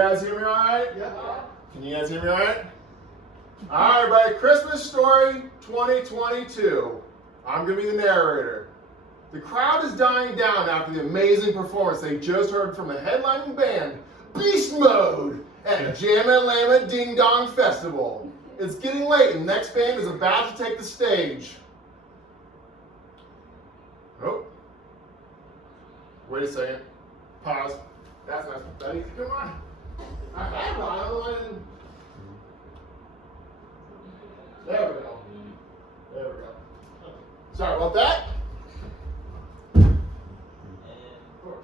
guys hear me all right? Yeah. Can you guys hear me all right? All right, everybody. Christmas Story 2022. I'm going to be the narrator. The crowd is dying down after the amazing performance they just heard from the headlining band, Beast Mode, at Jammin' Lammin' Ding Dong Festival. It's getting late and the next band is about to take the stage. Oh. Wait a second. Pause. That's not pathetic. Come on. I had one. I don't know why I didn't. There we go. There we go. Sorry about that.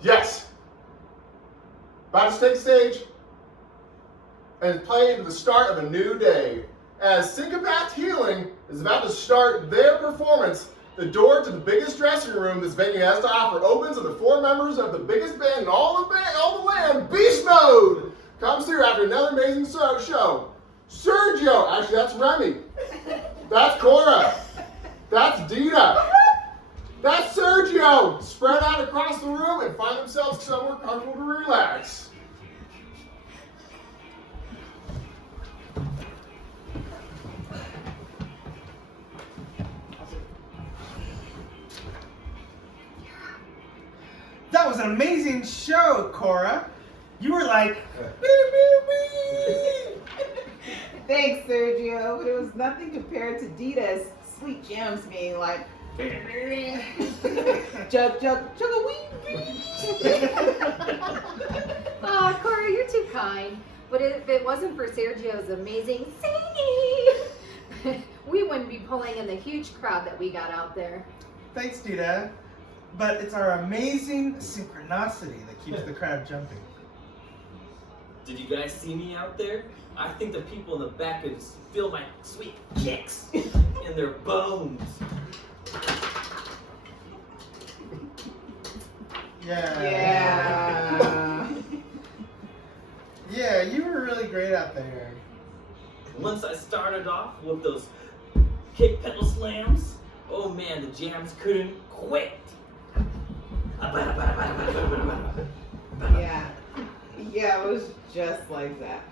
Yes. About to take the stage and play into the start of a new day. As Syncopath Healing is about to start their performance, the door to the biggest dressing room this venue has to offer opens, and the four members of the biggest band in all the land, Beast Mode, comes through after another amazing show. Sergio, actually that's Remy. That's Cora. That's Dita. That's Sergio. Spread out across the room and find themselves somewhere comfortable to relax. That was an amazing show, Cora. You were like, bee, bee, bee. Thanks, Sergio, but it was nothing compared to Dita's sweet gems being like, jug, jug, chug-a-wee. Oh, Cora, you're too kind. But if it wasn't for Sergio's amazing singing, we wouldn't be pulling in the huge crowd that we got out there. Thanks, Dita. But it's our amazing synchronicity that keeps the crowd jumping. Did you guys see me out there? I think the people in the back could feel my sweet kicks in their bones. Yeah. Yeah, you were really great out there. Once I started off with those kick pedal slams, oh man, the jams couldn't quit. Yeah, it was just like that.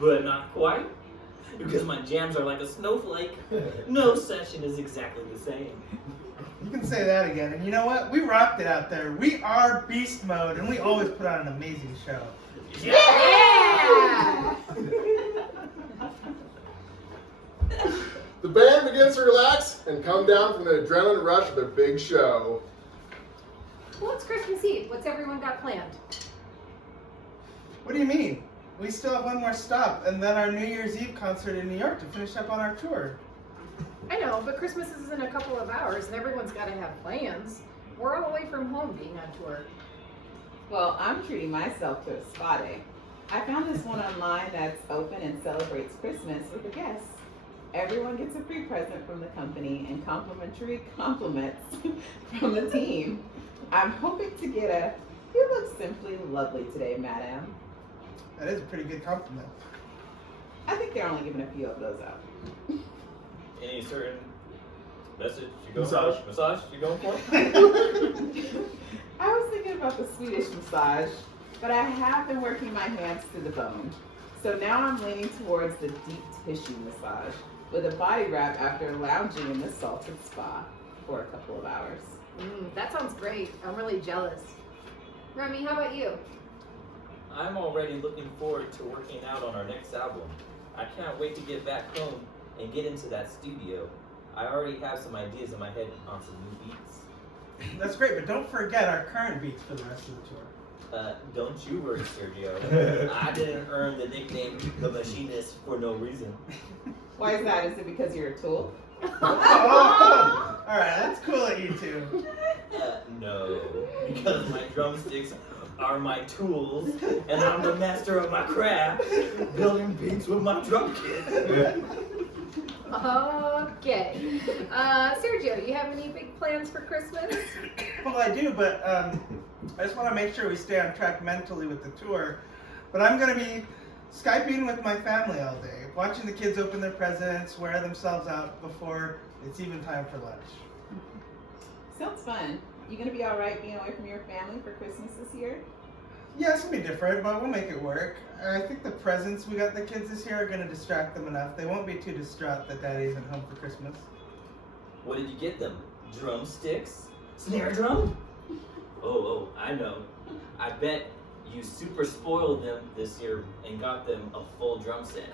But not quite, because my jams are like a snowflake. No session is exactly the same. You can say that again. And you know what? We rocked it out there. We are Beast Mode, and we always put on an amazing show. Yeah! The band begins to relax and come down from the adrenaline rush of their big show. Well, it's Christmas Eve. What's everyone got planned? What do you mean? We still have one more stop, and then our New Year's Eve concert in New York to finish up on our tour. I know, but Christmas is in a couple of hours, and everyone's got to have plans. We're all away from home being on tour. Well, I'm treating myself to a spa day. I found this one online that's open and celebrates Christmas with the guests. Everyone gets a free present from the company and complimentary compliments from the team. I'm hoping to get a, "You look simply lovely today, madam." That is a pretty good compliment. I think they're only giving a few of those out. Any certain message you going Massage. for? Massage you going for? I was thinking about the Swedish massage, but I have been working my hands to the bone. So now I'm leaning towards the deep tissue massage with a body wrap after lounging in the salted spa for a couple of hours. That sounds great. I'm really jealous. Remy, how about you? I'm already looking forward to working out on our next album. I can't wait to get back home and get into that studio. I already have some ideas in my head on some new beats. That's great, but don't forget our current beats for the rest of the tour. Don't you worry, Sergio. I didn't earn the nickname The Machinist for no reason. Why is that? Is it because you're a tool? Oh, all right, that's cool at you two. No, because my drumsticks are my tools, and I'm the master of my craft, building beats with my drum kit. Okay. Sergio, you have any big plans for Christmas? Well, I do, but I just want to make sure we stay on track mentally with the tour. But I'm going to be Skyping with my family all day, watching the kids open their presents, wear themselves out before it's even time for lunch. Sounds fun. You gonna be all right being away from your family for Christmas this year? Yeah, it's gonna be different, but we'll make it work. I think the presents we got the kids this year are gonna distract them enough. They won't be too distraught that Daddy isn't home for Christmas. What did you get them? Drumsticks? Snare drum? Oh, I know. I bet you super spoiled them this year and got them a full drum set.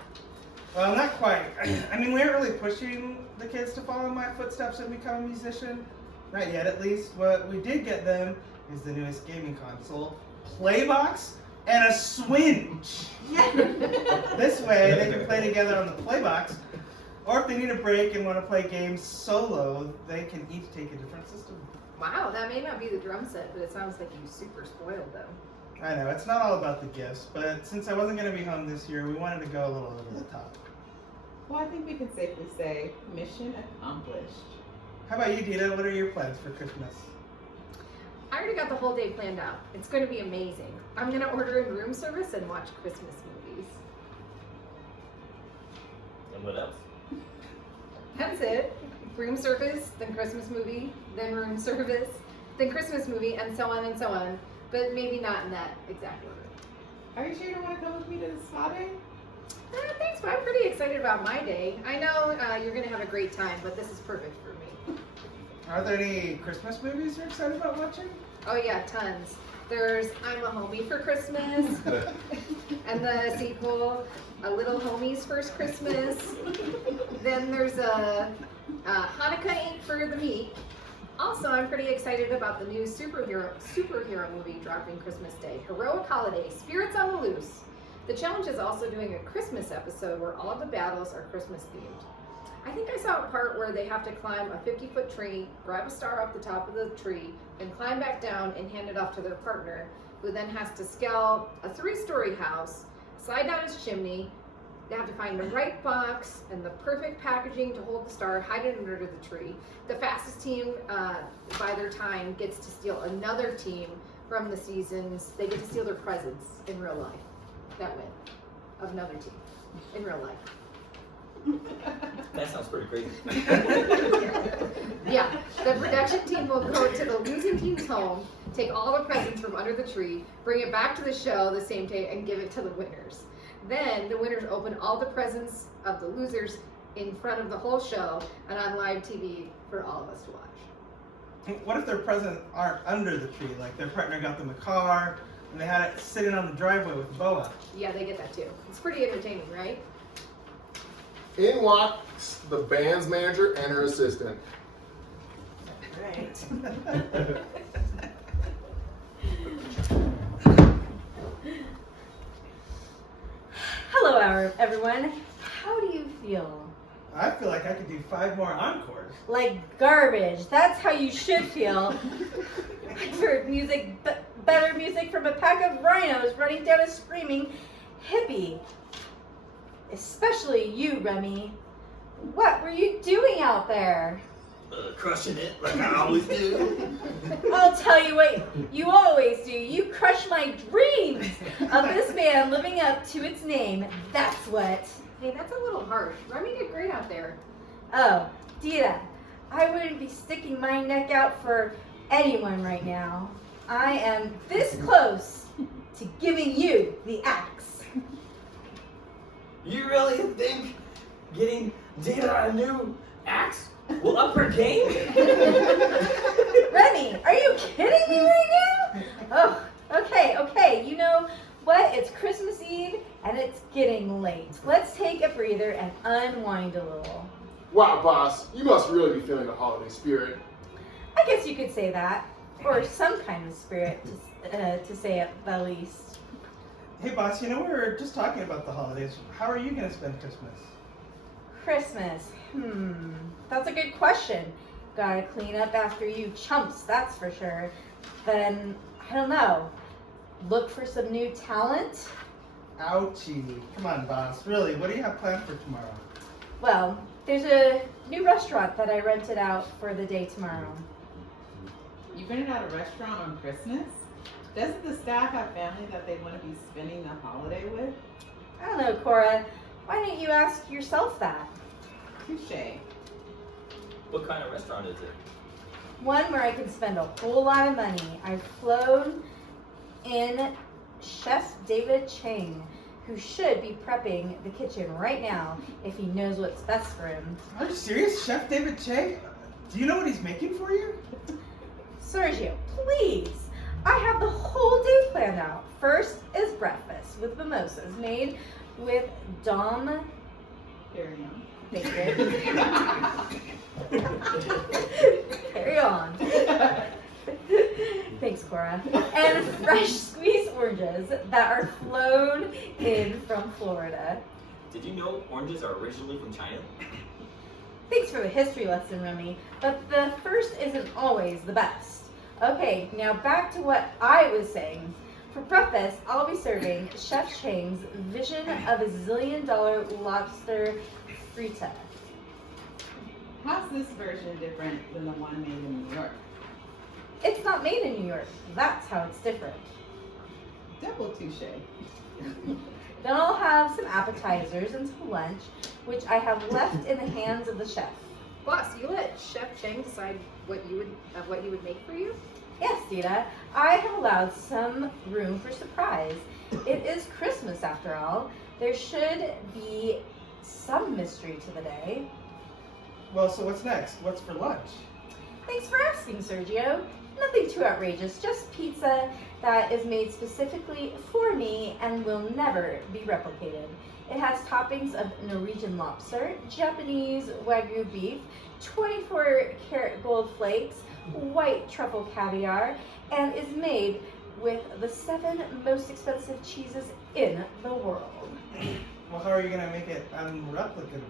Well, not quite. I mean, we aren't really pushing the kids to follow my footsteps and become a musician. Not yet, at least. What we did get them is the newest gaming console, Playbox, and a Switch. This way, they can play together on the Playbox, or if they need a break and want to play games solo, they can each take a different system. Wow, that may not be the drum set, but it sounds like you super spoiled them. I know, it's not all about the gifts, but since I wasn't going to be home this year, we wanted to go a little over the top. Well, I think we can safely say mission accomplished. How about you, Dita? What are your plans for Christmas? I already got the whole day planned out. It's going to be amazing. I'm going to order in room service and watch Christmas movies. And what else? That's it. Room service, then Christmas movie, then room service, then Christmas movie, and so on and so on. But maybe not in that exact order. Are you sure you don't want to come with me to the spa day? Thanks, but I'm pretty excited about my day. I know you're going to have a great time, but this is perfect for me. Are there any Christmas movies you're excited about watching? Oh yeah, tons. There's I'm a Homie for Christmas, and the sequel, A Little Homie's First Christmas. Then there's a Hanukkah Ain't for the Meek. Also, I'm pretty excited about the new superhero movie dropping Christmas Day, Heroic Holiday, Spirits on the Loose. The challenge is also doing a Christmas episode where all of the battles are Christmas themed. I think I saw a part where they have to climb a 50-foot tree, grab a star off the top of the tree, and climb back down and hand it off to their partner, who then has to scale a 3-story house, slide down his chimney. They have to find the right box and the perfect packaging to hold the star, hide it under the tree. The fastest team by their time gets to steal another team from the seasons. They get to steal their presents in real life. That win of another team in real life. That sounds pretty crazy. Yeah, the production team will go to the losing team's home, take all the presents from under the tree, bring it back to the show the same day, and give it to the winners. Then the winners open all the presents of the losers in front of the whole show and on live TV for all of us to watch. What if their presents aren't under the tree? Like their partner got them a car and they had it sitting on the driveway with a boa. Yeah, they get that too. It's pretty entertaining, right? In walks the band's manager and her assistant. Right. Hello, everyone. How do you feel? I feel like I could do 5 more encores. Like garbage. That's how you should feel. I've heard music, better music from a pack of rhinos running down a screaming hippie. Especially you, Remy. What were you doing out there? Crushing it like I always do. I'll tell you what you always do. You crush my dreams of this man living up to its name. That's what. Hey, that's a little harsh. Remy did great out there. Oh, Dita, I wouldn't be sticking my neck out for anyone right now. I am this close to giving you the axe. You really think getting Dita a new axe will up her game? Remy, are you kidding me right now? Oh, okay. You know what? It's Christmas Eve and it's getting late. Let's take a breather and unwind a little. Wow, boss, you must really be feeling the holiday spirit. I guess you could say that. Or some kind of spirit, to say it the least. Hey boss, you know we were just talking about the holidays. How are you going to spend Christmas? Christmas. That's a good question. Gotta clean up after you chumps, that's for sure. Then, I don't know. Look for some new talent? Ouchie. Come on, boss. Really, what do you have planned for tomorrow? Well, there's a new restaurant that I rented out for the day tomorrow. You rented out a restaurant on Christmas? Doesn't the staff have family that they want to be spending the holiday with? I don't know, Cora. Why don't you ask yourself that? Touche. What kind of restaurant is it? One where I can spend a whole lot of money. I've flown in Chef David Chang, who should be prepping the kitchen right now if he knows what's best for him. Are you serious, Chef David Che? Do you know what he's making for you? Sergio, please. I have the whole day planned out. First is breakfast with mimosas made with Dom Carry bacon. Carry on. Thanks, Cora. And fresh squeezed oranges that are flown in from Florida. Did you know oranges are originally from China? Thanks for the history lesson, Remy, but the first isn't always the best. Okay, now back to what I was saying. For breakfast, I'll be serving Chef Chang's vision of a zillion-dollar lobster frita. How's this version different than the one made in New York? It's not made in New York. That's how it's different. Double touche. Then I'll have some appetizers until lunch, which I have left in the hands of the chef. Boss, you let Chef Chang decide what you would make for you? Yes, Dita, I have allowed some room for surprise. It is Christmas after all. There should be some mystery to the day. Well, so what's next? What's for lunch? Thanks for asking, Sergio. Nothing too outrageous, just pizza that is made specifically for me and will never be replicated. It has toppings of Norwegian lobster, Japanese Wagyu beef, 24-karat gold flakes, white truffle caviar, and is made with the 7 most expensive cheeses in the world. Well, how are you gonna make it unreplicable?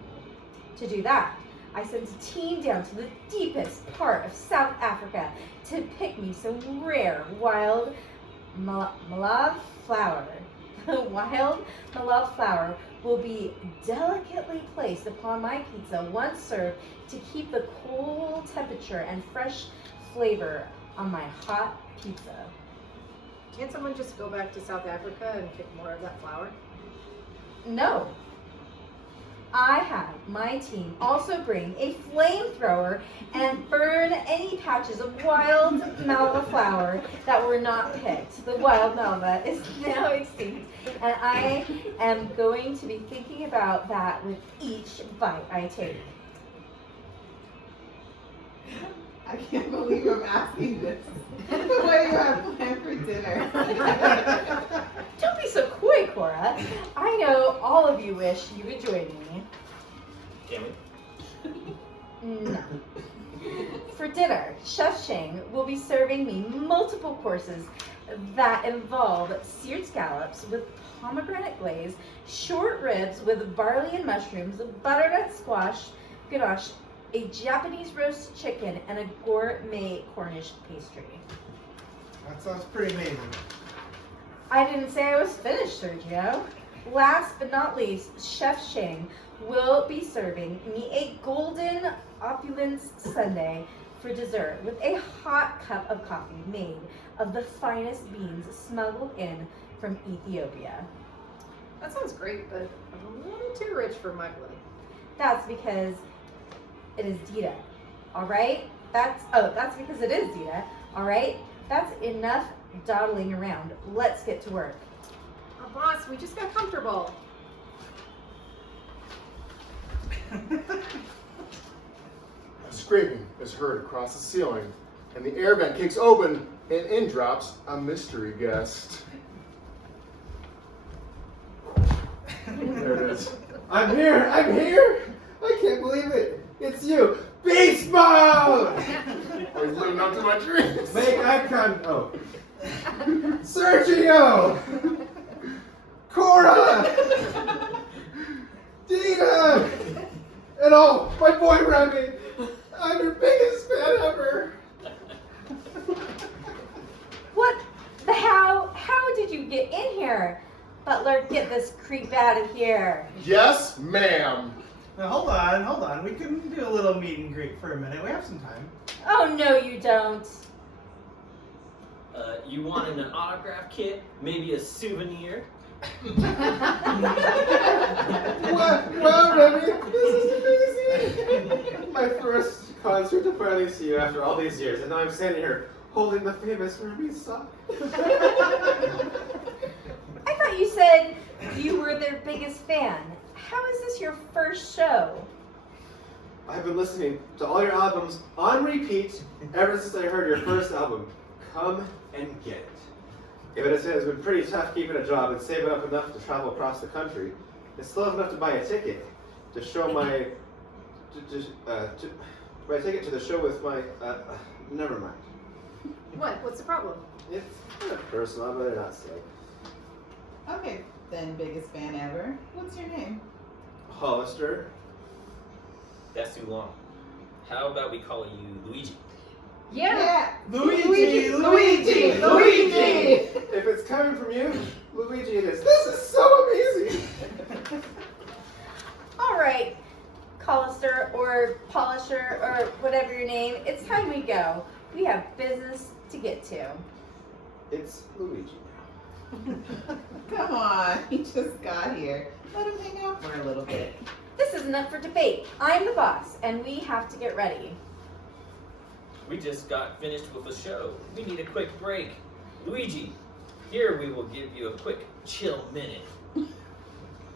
To do that, I sent a team down to the deepest part of South Africa to pick me some rare wild malave flower. The wild malave flower will be delicately placed upon my pizza once served to keep the cool temperature and fresh flavor on my hot pizza. Can't someone just go back to South Africa and pick more of that flour? No. I have my team also bring a flamethrower and burn any patches of wild malva flower that were not picked. The wild malva is now extinct, and I am going to be thinking about that with each bite I take. I can't believe I'm asking this. What do you have planned for dinner? Don't be so coy, Cora. I know all of you wish you could join me. Can we? No. For dinner, Chef Chang will be serving me multiple courses that involve seared scallops with pomegranate glaze, short ribs with barley and mushrooms, butternut squash ganache, a Japanese roast chicken, and a gourmet Cornish pastry. That sounds pretty amazing. I didn't say I was finished, Sergio. Last but not least, Chef Chang will be serving me a golden opulence sundae for dessert with a hot cup of coffee made of the finest beans smuggled in from Ethiopia. That sounds great, but a little too rich for my blood. That's because it is Dita, all right? That's because it is Dita, all right? That's enough dawdling around. Let's get to work. Oh, boss, we just got comfortable. Scraping is heard across the ceiling, and the air vent kicks open, and in drops a mystery guest. There it is. I'm here! I'm here! I can't believe it! It's you! Beast mode! Always living up to my dreams. Make eye contact. Oh. Sergio! Cora! Dita! And oh, my boy Remy! I'm your biggest fan ever! What the how? How did you get in here? Butler, get this creep out of here. Yes, ma'am. Now hold on. We can do a little meet and greet for a minute. We have some time. Oh, no, you don't. You wanted an autograph kit? Maybe a souvenir? Well, Remy, this is amazing! My first concert to finally see you after all these years, and now I'm standing here holding the famous Remy sock. thought you said you were their biggest fan. How is this your first show? I've been listening to all your albums on repeat ever since I heard your first album, Come and Get It. Even as it has been pretty tough keeping a job and saving up enough to travel across the country, and still have enough to buy a ticket to show my buy a ticket to the show with my never mind. What? What's the problem? It's kind of personal, I'd rather not say. Okay, then biggest fan ever. What's your name? Hollister. That's too long. How about we call you Luigi? Yeah. Luigi. If it's coming from you, Luigi it is. This is so amazing! All right, Hollister or Polisher or whatever your name, it's time we go. We have business to get to. It's Luigi. Come on, he just got here. Let him hang out for a little bit. This isn't up for debate. I'm the boss, and we have to get ready. We just got finished with a show. We need a quick break. Luigi, here we will give you a quick chill minute.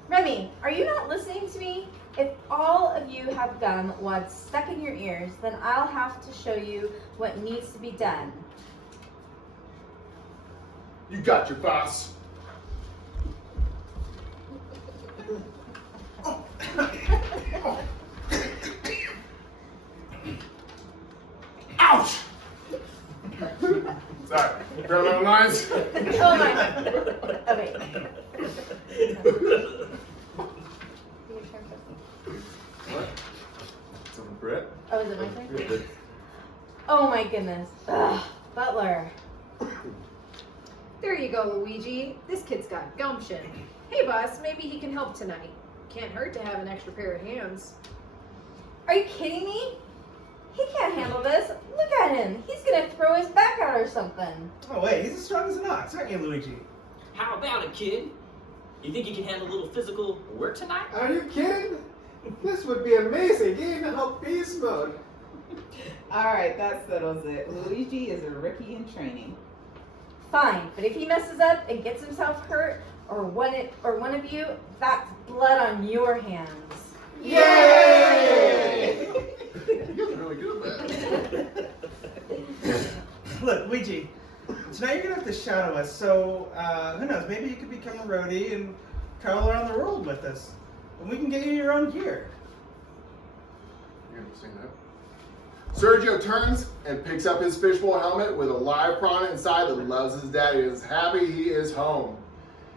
Remy, are you not listening to me? If all of you have gum what's stuck in your ears, then I'll have to show you what needs to be done. You got your boss. Ouch! Sorry. Parallel lines. Oh my. Okay. What? Someone Brett? Oh, is it my turn? Oh my goodness. Ugh, Butler. There you go, Luigi. This kid's got gumption. Hey, boss, maybe he can help tonight. Can't hurt to have an extra pair of hands. Are you kidding me? He can't handle this. Look at him. He's gonna throw his back out or something. Oh wait, he's as strong as an ox, aren't you, Luigi? How about it, kid? You think you can handle a little physical work tonight? Are you kidding? This would be amazing. Getting to help beast mode. Alright, that settles it. Luigi is a rookie in training. Fine, but if he messes up and gets himself hurt, or one of you, that's blood on your hands. Yay! You're really good at that. Look, Luigi, tonight you're gonna have to shadow us, so who knows, maybe you could become a roadie and travel around the world with us. And we can get you your own gear. You understand that? Sergio turns and picks up his fishbowl helmet with a live prawn inside that loves his daddy and is happy he is home.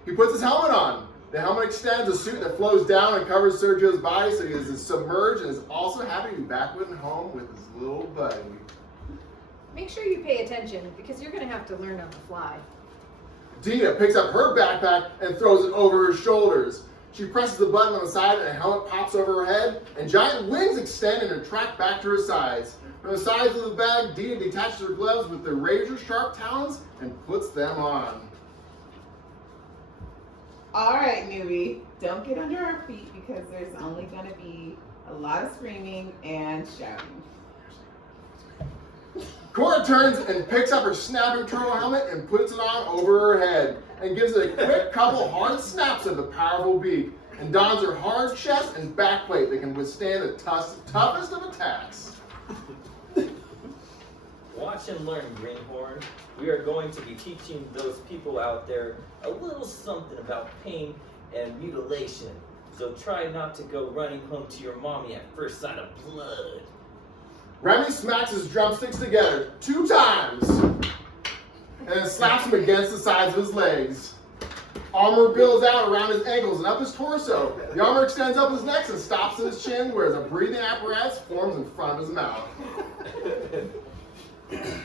He puts his helmet on. The helmet extends a suit that flows down and covers Sergio's body so he is submerged and is also happy to be back with home with his little buddy. Make sure you pay attention because you're going to have to learn on the fly. Dina picks up her backpack and throws it over her shoulders. She presses the button on the side and a helmet pops over her head and giant wings extend and retract back to her sides. From the sides of the bag, Dina detaches her gloves with their razor-sharp talons and puts them on. Alright, newbie, don't get under our feet because there's only going to be a lot of screaming and shouting. Cora turns and picks up her snapping turtle helmet and puts it on over her head and gives it a quick couple hard snaps of the powerful beak and dons her hard chest and backplate that can withstand the toughest of attacks. Watch and learn, Greenhorn. We are going to be teaching those people out there a little something about pain and mutilation. So try not to go running home to your mommy at first sight of blood. Remy smacks his drumsticks together 2 times and then slaps him against the sides of his legs. Armor billows out around his ankles and up his torso. The armor extends up his neck and stops at his chin, whereas a breathing apparatus forms in front of his mouth.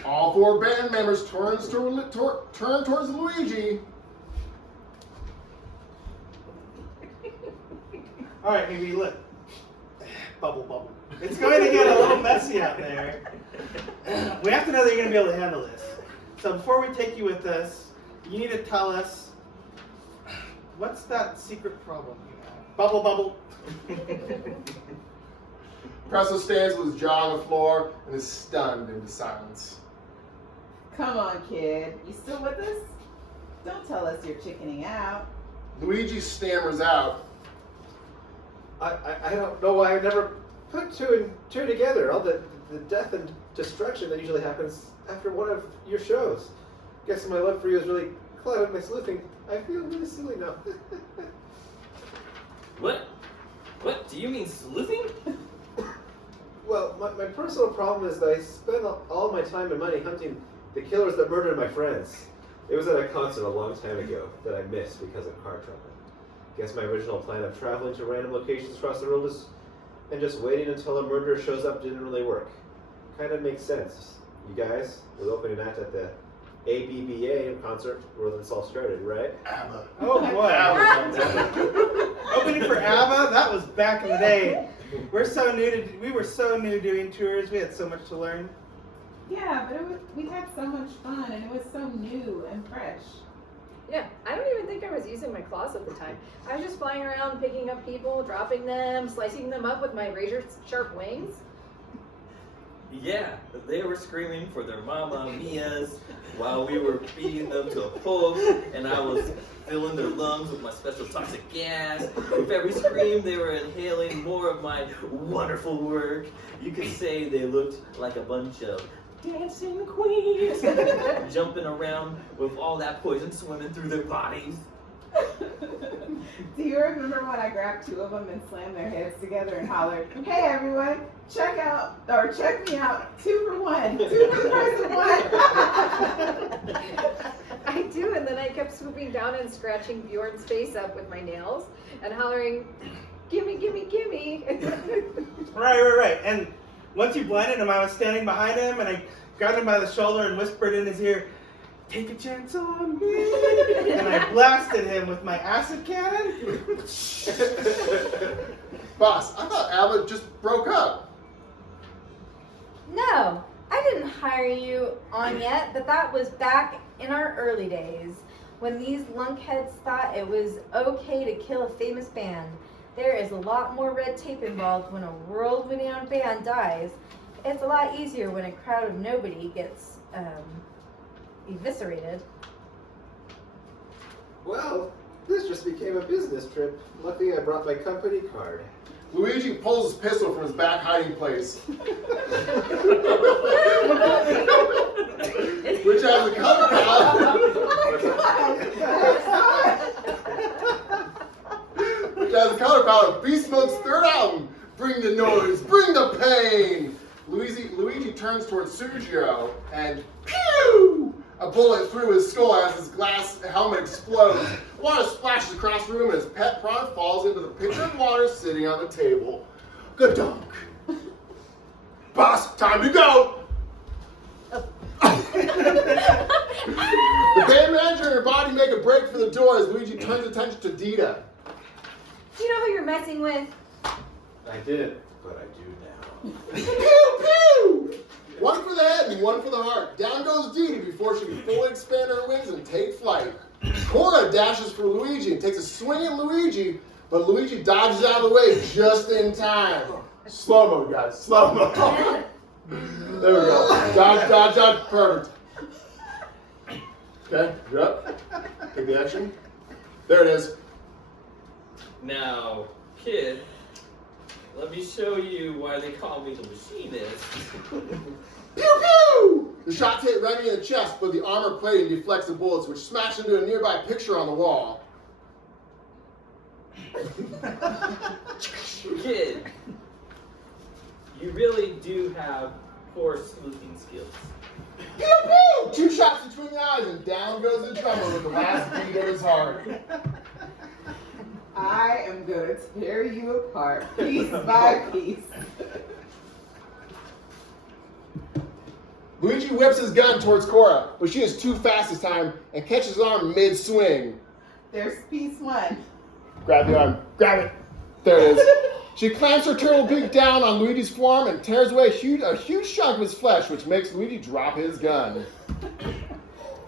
All 4 band members turn towards Luigi. Alright, maybe look. Bubble, bubble. It's going to get a little messy out there. We have to know that you're going to be able to handle this. So before we take you with us, you need to tell us, what's that secret problem you have? Bubble, bubble. Presto stands with his jaw on the floor and is stunned into silence. Come on, kid. You still with us? Don't tell us you're chickening out. Luigi stammers out. I don't know why I never put two and two together. All the death and destruction that usually happens after one of your shows. Guess my love for you is really clouded my sleuthing. I feel really silly now. What? What? Do you mean sleuthing? Well, my personal problem is that I spend all my time and money hunting the killers that murdered my friends. It was at a concert a long time ago that I missed because of car trouble. Guess my original plan of traveling to random locations across the world and just waiting until a murderer shows up didn't really work. Kind of makes sense. You guys, with opening act at the ABBA concert where this all started, right? ABBA. Oh boy. Opening for ABBA? That was back in the day. We were so new doing tours. We had so much to learn. Yeah, but we had so much fun, and it was so new and fresh. Yeah, I don't even think I was using my claws at the time. I was just flying around, picking up people, dropping them, slicing them up with my razor-sharp wings. Yeah, they were screaming for their Mamma Mias while we were feeding them to a pulp, and I was filling their lungs with my special toxic gas. With every scream, they were inhaling more of my wonderful work. You could say they looked like a bunch of dancing queens, jumping around with all that poison swimming through their bodies. Do you remember when I grabbed two of them and slammed their heads together and hollered, "Hey everyone, check me out, 2 for 1, 2 for the price of 1." I do, and then I kept swooping down and scratching Bjorn's face up with my nails and hollering, "Gimme, gimme, gimme." Right. And once you blinded him, I was standing behind him and I grabbed him by the shoulder and whispered in his ear, "Take a chance on me." And I blasted him with my acid cannon. Boss, I thought ABBA just broke up. No, I didn't hire you on yet, but that was back in our early days when these lunkheads thought it was okay to kill a famous band. There is a lot more red tape involved when a world-renowned band dies. It's a lot easier when a crowd of nobody gets eviscerated. Well, this just became a business trip. Luckily, I brought my company card. Luigi pulls his pistol from his back hiding place, which has a color palette. Which has a color palette of Beast Mode's third album. Bring the noise, bring the pain. Luigi turns towards Sergio and pew! A bullet through his skull as his glass helmet explodes. Water splashes across the room and his pet prawn falls into the pitcher of water sitting on the table. Good dunk. Boss, time to go! The band manager and her body make a break for the door as Luigi turns attention to Dita. Do you know who you're messing with? I did, but I do now. Pew, pew! One for the head and one for the heart. Down goes Dita before she can fully expand her wings and take flight. Cora dashes for Luigi and takes a swing at Luigi, but Luigi dodges out of the way just in time. Slow-mo, guys, slow-mo. There we go. Dodge, perfect. Okay, you're up. Take the action. There it is. Now, kid, let me show you why they call me the machinist. Pew pew! The shots hit Remy in the chest, but the armor plating deflects the bullets, which smash into a nearby picture on the wall. Kid, you really do have poor sleuthing skills. Pew pew! 2 shots between the eyes, and down goes the drummer with the last beat of his heart. I am going to tear you apart, piece by piece. Luigi whips his gun towards Cora, but she is too fast this time and catches his arm mid-swing. There's piece 1. Grab the arm. Grab it. There it is. She clamps her turtle beak down on Luigi's forearm and tears away a huge chunk of his flesh, which makes Luigi drop his gun.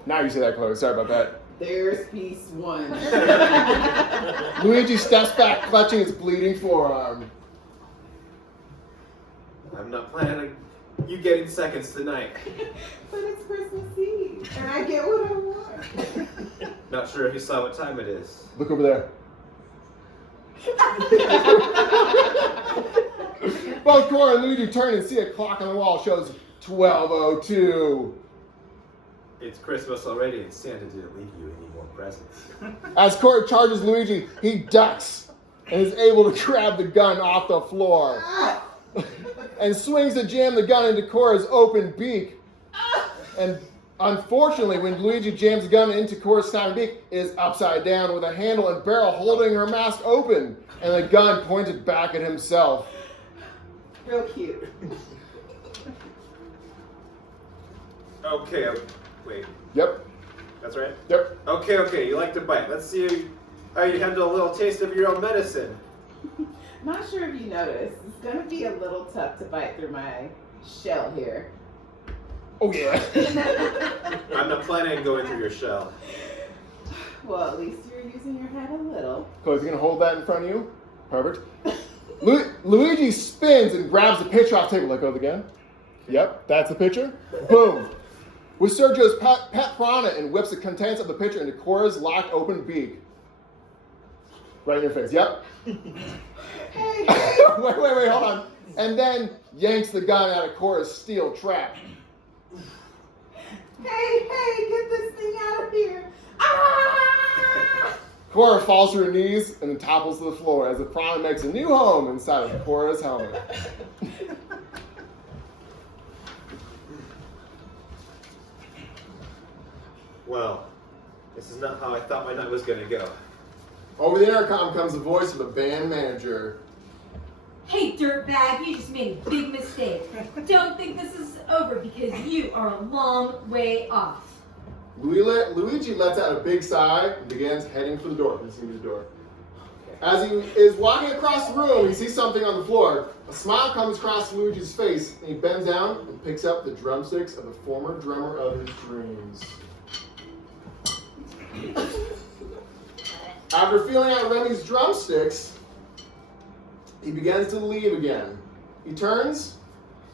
Now you say that, Chloe. Sorry about that. There's piece 1. Luigi steps back, clutching his bleeding forearm. I'm not planning on you getting seconds tonight. But it's Christmas Eve, and I get what I want. Not sure if you saw what time it is. Look over there. Both Cora and Luigi turn and see a clock on the wall shows 12:02. It's Christmas already, and Santa didn't leave you any more presents. As Cora charges Luigi, he ducks and is able to grab the gun off the floor and swings to jam the gun into Cora's open beak. And unfortunately, when Luigi jams the gun into Cora's snapper beak, it is upside down with a handle and barrel holding her mask open and the gun pointed back at himself. Real cute. Okay, wait. Yep, That's right? yep. Okay, you like to bite. Let's see how you handle a little taste of your own medicine. Not sure if you noticed, it's gonna be a little tough to bite through my shell here. Oh yeah. I'm not planning on going through your shell. Well, at least you're using your head a little. Cool, if you can hold that in front of you. Perfect. Luigi spins and grabs the pitcher off the table. Let go of the gun. Yep, that's the pitcher. Boom. With Sergio's pet piranha and whips the contents of the pitcher into Cora's locked open beak. Right in your face. Yep. Hey! wait, hold on. And then yanks the gun out of Cora's steel trap. Hey, get this thing out of here! Ah! Cora falls to her knees and then topples to the floor as the piranha makes a new home inside of Cora's helmet. Well, this is not how I thought my night was going to go. Over the intercom comes the voice of the band manager. Hey, dirtbag, you just made a big mistake. Don't think this is over because you are a long way off. Luigi lets out a big sigh and begins heading for the door. Let's see the door. As he is walking across the room, he sees something on the floor. A smile comes across Luigi's face, and he bends down and picks up the drumsticks of the former drummer of his dreams. After feeling out Remy's drumsticks, he begins to leave again. He turns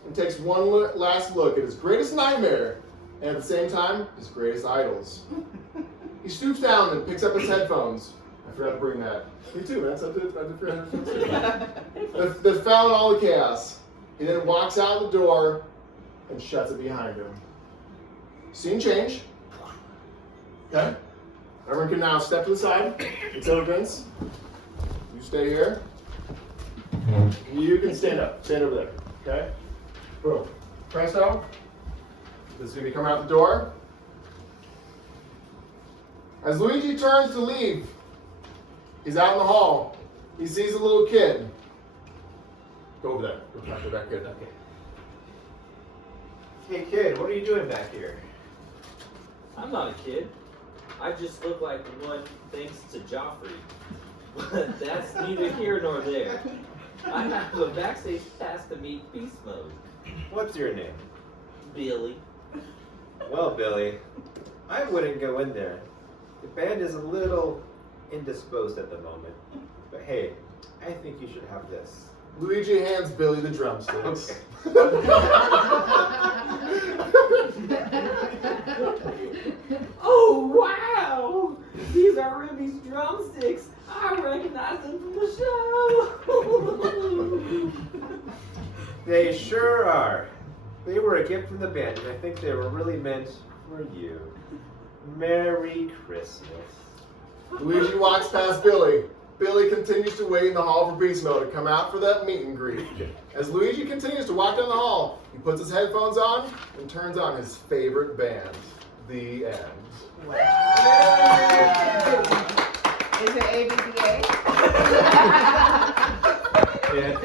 and takes one last look at his greatest nightmare, and at the same time, his greatest idols. He stoops down and picks up his headphones. I forgot to bring that. Me too, man. So I did forget that fell in all the chaos. He then walks out the door and shuts it behind him. Scene change. Okay? Everyone can now step to the side, except for Vince. You stay here. You can stand up. Stand over there. Okay? Boom. Presto. This is going to come out the door. As Luigi turns to leave, he's out in the hall. He sees a little kid. Go over there. Go back here. Okay. Hey kid, what are you doing back here? I'm not a kid. I just look like one thanks to Joffrey. But that's neither here nor there. I have a backstage pass to meet Beast Mode. What's your name? Billy. Well, Billy, I wouldn't go in there. The band is a little indisposed at the moment. But hey, I think you should have this. Luigi hands Billy the drumsticks. Oh, wow! These are Remy's drumsticks. I recognize them from the show. They sure are. They were a gift from the band, and I think they were really meant for you. Merry Christmas. Luigi walks past Billy. Billy continues to wait in the hall for Beast Mode to come out for that meet and greet. As Luigi continues to walk down the hall, he puts his headphones on and turns on his favorite band, The End. Wow. Is it ABBA? Yeah,